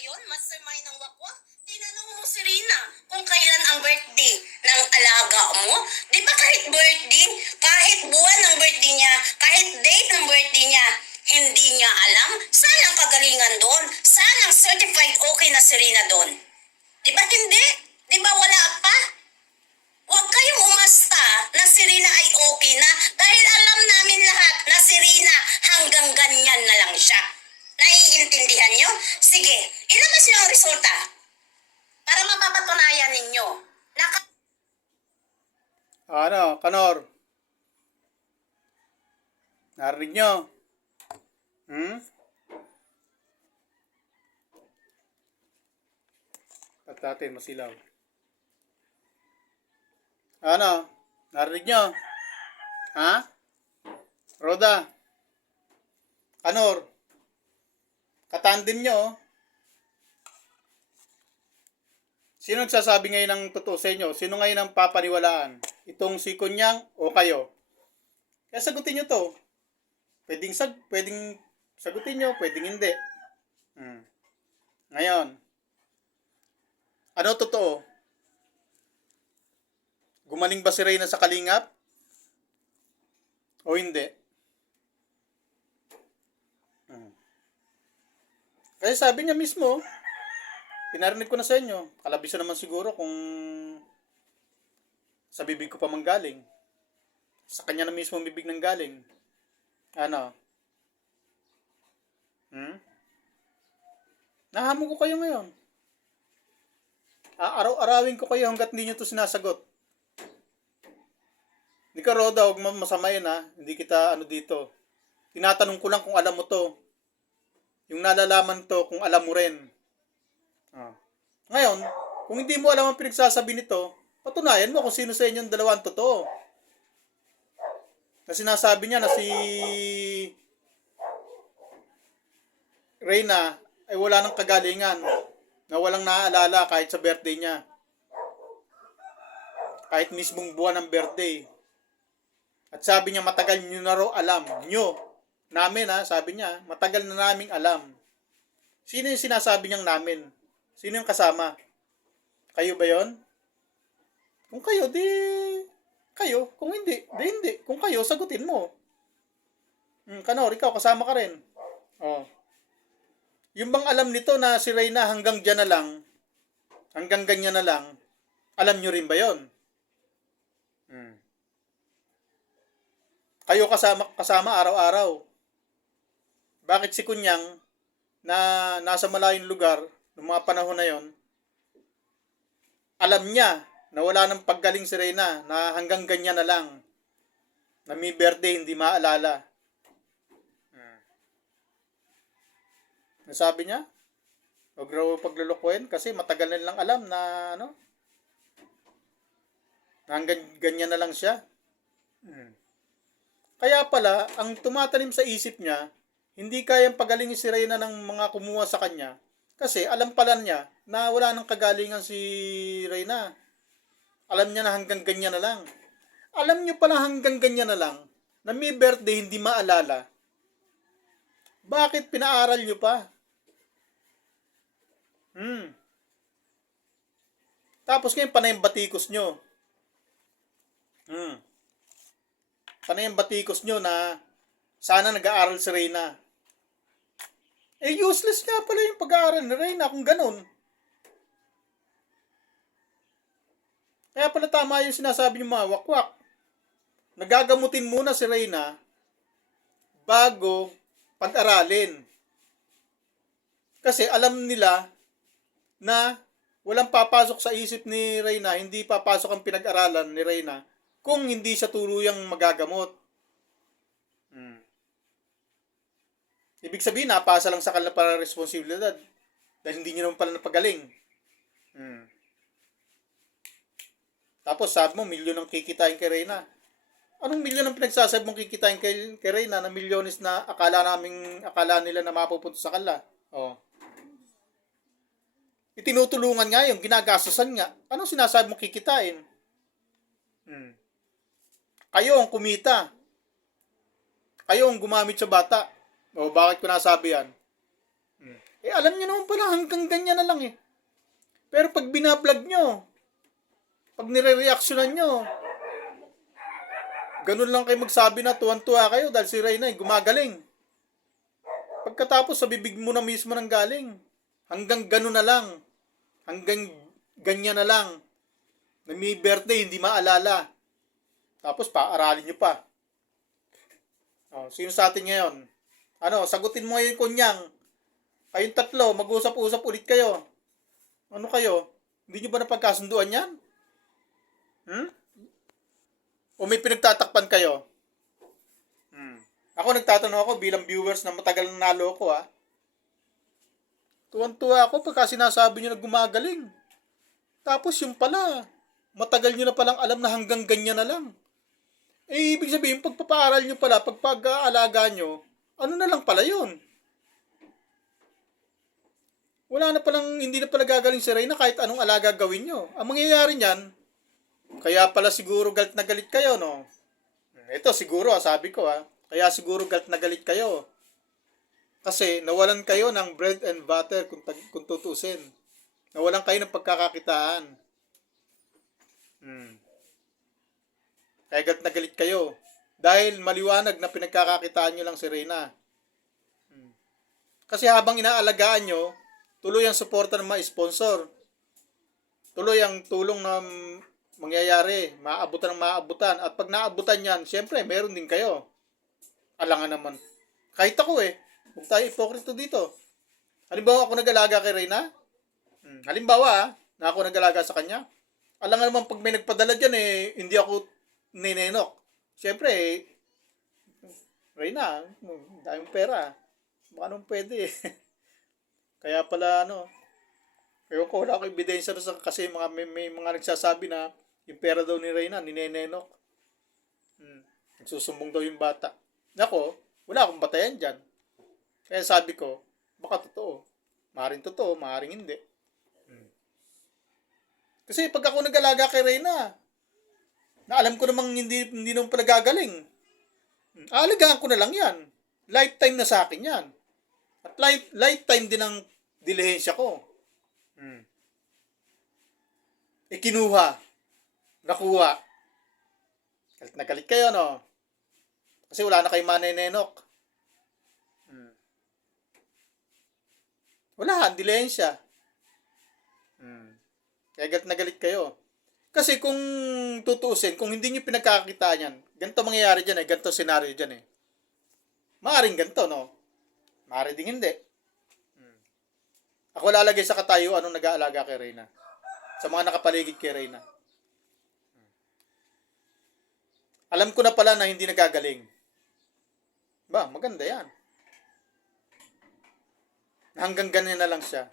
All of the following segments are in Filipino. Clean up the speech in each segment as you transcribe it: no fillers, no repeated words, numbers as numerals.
ngayon, mastermind ng wakwak? Tinanong mo si Rina kung kailan ang birthday ng alaga mo. Di ba kahit birthday, kahit buwan ng birthday niya, kahit date ng birthday niya, hindi niya alam? Saan ang kagalingan doon? Saan ang certified okay na si Rina doon? Di ba hindi? Di ba wala pa? Huwag kayong umasta na si Rina ay okay na dahil alam namin lahat na si Rina hanggang ganyan na lang siya. Naiintindihan nyo? Sige, ilabas nyo ang resulta para mapapatunayan ninyo na Ano, Kanor? Narinig nyo? At natin masilaw. Ano? Narinig nyo? Ha? Roda? Kanor? Katandem nyo? Sino nagsasabi ngayon ng totoo sa inyo? Sino ngayon ang papaniwalaan? Itong si Kunyang o kayo? Kaya sagutin nyo to. Pwedeng sagutin nyo, pwedeng hindi. Ngayon, ano totoo? Gumaling ba si Reyna sa kalingap? O hindi? Kasi sabi niya mismo, pinarinig ko na sa inyo, kalabisan naman siguro kung sa bibig ko pa manggaling. Sa kanya na mismo ang bibig nang galing. Ano? Nahamon ko kayo ngayon. Araw-arawin ko kayo hanggat hindi nyo to sinasagot. Hindi ka, Roda, huwag masamayin ha. Hindi kita dito. Tinatanong ko lang kung alam mo to. Yung nalalaman to, kung alam mo rin. Ngayon, kung hindi mo alam ang pinagsasabi nito, patunayan mo kung sino sa inyong dalawang totoo. Na sinasabi niya na si Reyna ay wala ng kagalingan. Na walang naaalala kahit sa birthday niya. Kahit mismong buwan ng birthday. At sabi niya matagal nyo na raw alam. Nyo. Namin sabi niya. Matagal na naming alam. Sino yung sinasabi niyang namin? Sino yung kasama? Kayo ba yon? Kung kayo, di kayo. Kung hindi, di hindi. Kung kayo, sagutin mo. Kanor, ikaw, kasama ka rin. Yung bang alam nito na si Reyna hanggang dyan na lang, hanggang ganyan na lang, alam nyo rin ba yon? Kayo kasama araw-araw. Bakit si Kunyang na nasa malayong lugar noong mga panahon na yon, alam niya na wala ng paggaling si Reyna, na hanggang ganyan na lang, na may birthday hindi maalala. Nasabi niya, huwag raw paglulukuhin kasi matagal na lang alam na na hanggang ganyan na lang siya. Kaya pala, ang tumatanim sa isip niya, hindi kayang pagalingin si Reyna ng mga kumuha sa kanya. Kasi alam pala niya na wala nang kagalingan si Reyna. Alam niya na hanggang ganyan na lang. Alam niyo pala hanggang ganyan na lang, na may birthday hindi maalala. Bakit pinaaral niyo pa? Tapos ngayon panay ang batikos niyo. Panay ang batikos nyo na sana nag-aaral si Reyna. Useless nga pala yung pag-aaral ni Reyna kung ganun. Kaya pala tama yung sinasabi ng mga wakwak. Nagagamutin muna si Reyna bago pag-aralin. Kasi alam nila na walang papasok sa isip ni Reyna, hindi papasok ang pinag-aralan ni Reyna kung hindi siya tuluyang magagamot. Ibig sabihin, napasa lang sa kanila para responsibilidad. Dahil hindi nyo naman pala napagaling. Tapos sabi mo, milyon ang kikitain kay Reyna. Anong milyon ang pinagsasabi mong kikitain kay Reyna na milyones na akala nila na mapupunta sa kanila? Itinutulungan nga yung ginagastosan nga. Anong sinasabi mong kikitain? Kayo ang kumita. Kayo ang gumamit sa bata. Bakit ko nasabi yan? Eh, alam nyo naman pala, hanggang ganyan na lang eh. Pero pag binablog nyo, pag nire-reactionan nyo, ganun lang kayo magsabi na tuwan-tuwa kayo dahil si Reyna ay gumagaling. Pagkatapos sa bibig mo na mismo nang galing. Hanggang ganun na lang. Hanggang ganyan na lang. Na may birthday, hindi maalala. Tapos paaralin nyo pa. Oh, sino sa atin ngayon? Ano, sagutin mo ngayon kunyang. Kayong tatlo, mag-usap-usap ulit kayo. Ano kayo? Hindi nyo ba napagkasunduan yan? O may pinagtatakpan kayo? Ako nagtatanong ako bilang viewers na matagal na nalo ko ha. Tuwan-tuwa ako pagka sinasabi nyo na gumagaling. Tapos yung pala, matagal nyo na palang alam na hanggang ganyan na lang. Eh, ibig sabihin, pagpapaaral nyo pala, pag-aalaga nyo, ano na lang pala yun? Wala na palang, hindi na pala gagaling si Reyna kahit anong alaga gawin nyo. Ang mangyayari niyan, kaya pala siguro galit na galit kayo, no? Ito siguro, sabi ko kaya siguro galit na galit kayo. Kasi nawalan kayo ng bread and butter kung tutusin. Nawalan kayo ng pagkakakitaan. Kaya galit na galit kayo. Dahil maliwanag na pinagkakakitaan nyo lang si Reyna. Kasi habang inaalagaan nyo, tuloy ang suporta ng mga sponsor. Tuloy ang tulong na mangyayari. Maabutan ng maabutan. At pag naabutan yan, syempre, meron din kayo. Alangan naman. Kahit ako huwag tayo ipokrito dito. Halimbawa ako nag-alaga kay Reyna. Halimbawa na ako nag-alaga sa kanya. Alangan naman pag may nagpadala dyan hindi ako ninenok. Syempre Reyna, daming pera. Baka naman pwede Kaya pala ewan ko, wala akong ebidensya kasi may mga nagsasabi na yung pera daw ni Reyna, ninenok. Nagsusumbong daw yung bata. Nako, wala akong batayan dyan. Kaya sabi ko, baka totoo. Maaaring totoo, maaaring hindi. Kasi pag ako nag-alaga kay Reyna, na alam ko namang hindi naman pala gagaling, aalagaan ko na lang yan. Lifetime na sa akin yan. At lifetime din ang dilihensya ko. Kinuha. Nakuha. Galit na galit kayo, no? Kasi wala na kayong manenenok. Wala, ang dilihensya. Kaya galit na galit kayo. Kasi kung tutuusin, kung hindi nyo pinagkakakitaan yan, ganito mangyayari dyan ganito senaryo dyan Maaring ganito, no? Maaring din hindi. Ako lalagay sa katayuan anong nag-aalaga kay Reyna. Sa mga nakapaligid kay Reyna. Alam ko na pala na hindi nagagaling. Ba, maganda yan. Hanggang ganyan na lang siya.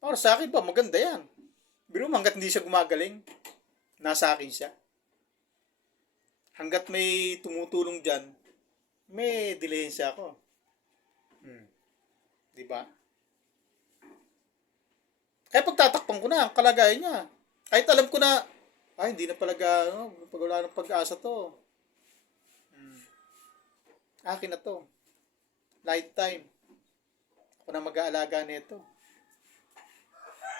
Para sa akin ba, maganda yan. Pero hanggat hindi siya gumagaling, nasa akin siya. Hanggat may tumutulong dyan, may dilihensya ako. Diba? Kaya pagtatakpan ko na ang kalagayan niya. Kahit alam ko na, hindi na pala pag wala ng pag-asa to. Akin na to. Lifetime. Ako na mag-aalaga nito.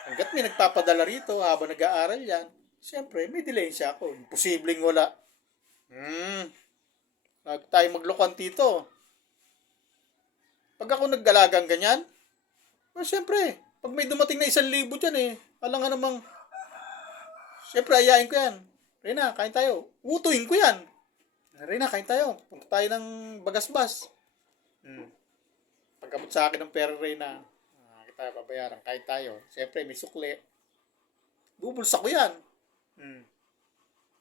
Hanggat may nagpapadala rito habang nag-aaral yan, siyempre may dilihensya ako. Imposibleng wala. Huwag tayo maglokohan dito. Pag ako nag-alagang ganyan, siyempre, pag may dumating na 1,000 dyan alam nga namang, siyempre, ayain ko yan. Reyna, kain tayo. Utuin ko yan. Reyna, kain tayo. Punta tayo ng Bagasbas. Pagkabot sa akin ng pera, Reyna, kita babayaran, kain tayo. Siyempre, may sukli. Bubulsa ko yan.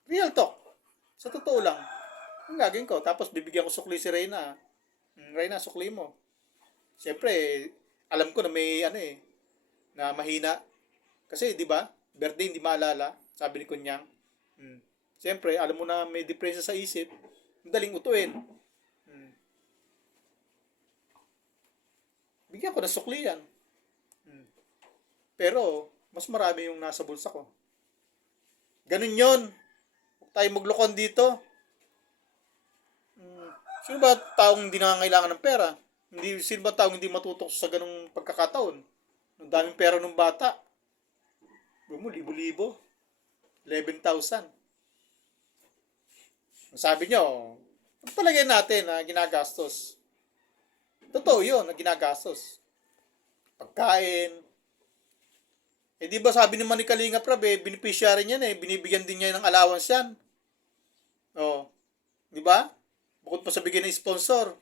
Real talk. Sa totoo lang. Ang gagawin ko. Tapos, bibigyan ko sukli si Reyna. Reyna, sukli mo. Siyempre, alam ko na may na mahina. Kasi, di ba, birthday hindi maalala, sabi ni Kunyang. Siyempre, alam mo na may depresya sa isip, madaling utuin. Bigyan ko na sukli yan. Pero, mas marami yung nasa bulsa ko. Ganun yon. Huwag tayo maglokon dito. Sino ba taong hindi nangangailangan ng pera? Hindi, sino ba taong hindi matutok sa ganung pagkakataon? Ang daming pera ng bata. Libo-libo. 11,000. Sabi nyo, palagay natin na ginagastos. Totoo yun, na ginagastos. Pagkain. Eh di ba sabi naman ni Kalinga Prab, beneficiary niyan binibigyan din niya ng allowance yan. Oh, di ba? Bukod pa sa bigay ng sponsor.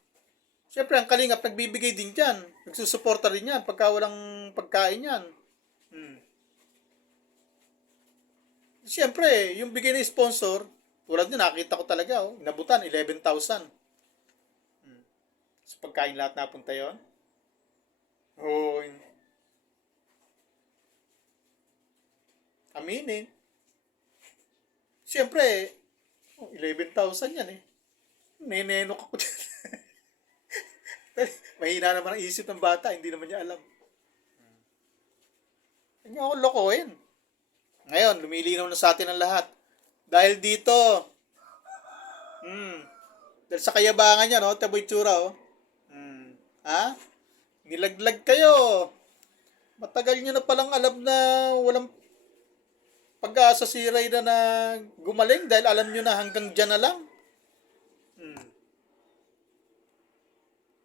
Siyempre, ang Kalingap nagbibigay din dyan. Nagsusuporta rin yan pagka walang pagkain yan. Siyempre, yung bigay ng sponsor, tulad nyo, nakita ko talaga, inabutan, 11,000. Sa pagkain lahat napunta yun. Oh, aminin. Siyempre, 11,000 yan Nenenok ako dyan. Mahina naman ang isip ng bata, hindi naman niya alam. Hindi ako lokohin. Ngayon, lumilinaw na sa atin ang lahat. Dahil dito, dahil sa kayabangan niya, taboy tsura, ha? Nilaglag kayo. Matagal niyo na palang alam na walang pag-asa si Reyna na gumaling dahil alam niyo na hanggang dyan na lang.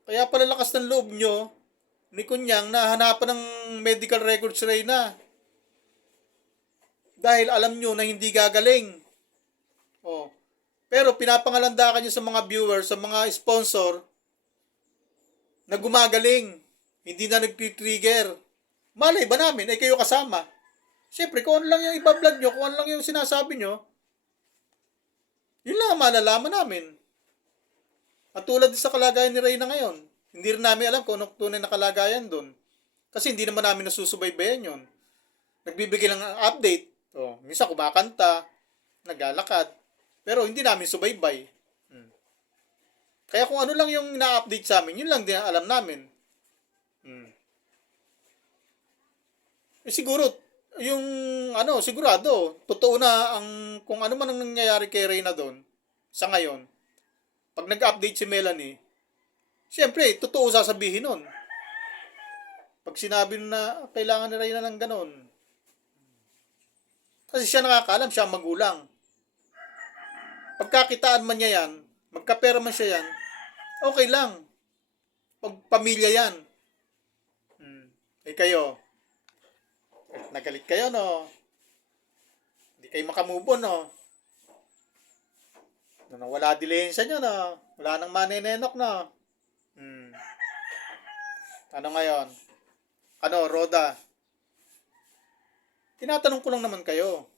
Kaya pala lakas ng loob nyo ni Kunyang na hanapan ng medical records Reyna. Dahil alam nyo na hindi gagaling. Oh. Pero pinapangalandakan nyo sa mga viewers, sa mga sponsor, na gumagaling. Hindi na nag-trigger. Malay ba namin, kayo kasama? Siyempre, kung ano lang yung iba-vlog nyo, kung ano lang yung sinasabi nyo, yun lang ang malalaman namin. At tulad din sa kalagayan ni Reyna ngayon, hindi rin namin alam kung anong tunay na kalagayan doon. Kasi hindi naman namin nasusubaybayan yun. Nagbibigay lang ng update. Minsan kumakanta, naglalakad, pero hindi namin subaybay. Kaya kung ano lang yung ina-update sa amin, yun lang din alam namin. Siguro, yung sigurado, totoo na kung ano man ang nangyayari kay Reyna doon, sa ngayon, pag nag-update si Melanie, siyempre, totoo sasabihin nun. Pag sinabi na kailangan ni Reyna ng ganon. Kasi siya nakakaalam, siya ang magulang. Pagkakitaan man niya yan, magkapera man siya yan, okay lang. Pag pamilya yan. Kayo, nagalit kayo, no? Hindi kayo makamove on, no? Wala dilensya nyo, no? Wala nang manenenok, no? Ano ngayon? Roda? Tinatanong ko lang naman kayo.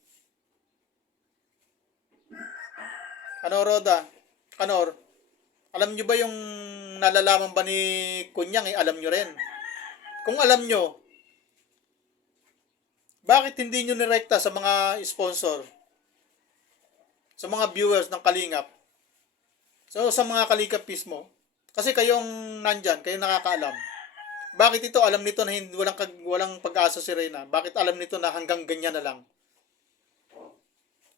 Roda? Alam nyo ba yung nalalaman ba ni Kunyang, alam nyo rin? Kung alam nyo, bakit hindi nyo nirekta sa mga sponsor? Sa mga viewers ng Kalingap? So, sa mga Kalingap mismo? Kasi kayong nandyan, kayong nakakaalam. Bakit ito alam nito na walang pag-asa si Reyna? Bakit alam nito na hanggang ganyan na lang?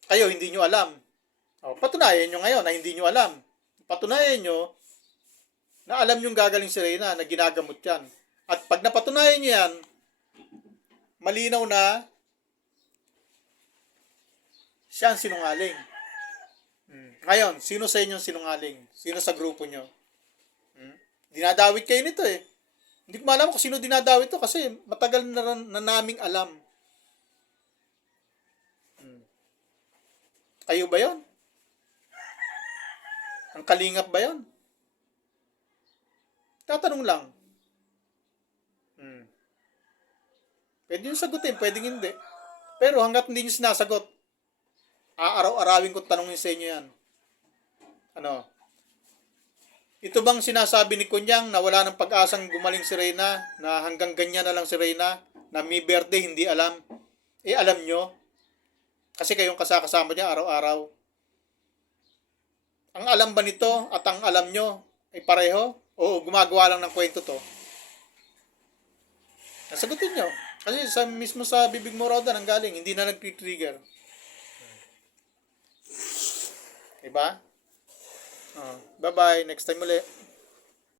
Kayo, hindi nyo alam. Patunayan nyo ngayon na hindi nyo alam. Patunayan nyo na alam nyo gagaling si Reyna, na ginagamot yan. At pag napatunayan nyo yan, malinaw na siya ang sinungaling. Ngayon, sino sa inyo sinungaling? Sino sa grupo nyo? Dinadawit kayo nito Hindi ko maalam kung sino dinadawit ito kasi matagal na naming alam. Kayo ba yon? Ang Kalingap ba yon? Tatanong lang. Pwede nyo sagutin, pwedeng hindi. Pero hanggat hindi nyo sinasagot, aaraw-arawin ko tanongin sa inyo yan. Ito bang sinasabi ni Kunyang na wala ng pag-asang gumaling si Reyna, na hanggang ganyan na lang si Reyna, na may birthday, hindi alam? Alam nyo. Kasi kayong kasama niya araw-araw. Ang alam ba nito at ang alam nyo ay pareho? O gumagawa lang ng kwento to? Nasagutin nyo. Kasi mismo sa bibig mo, Roda, nanggaling, hindi na nag-trigger. Diba? Bye-bye. Next time ulit.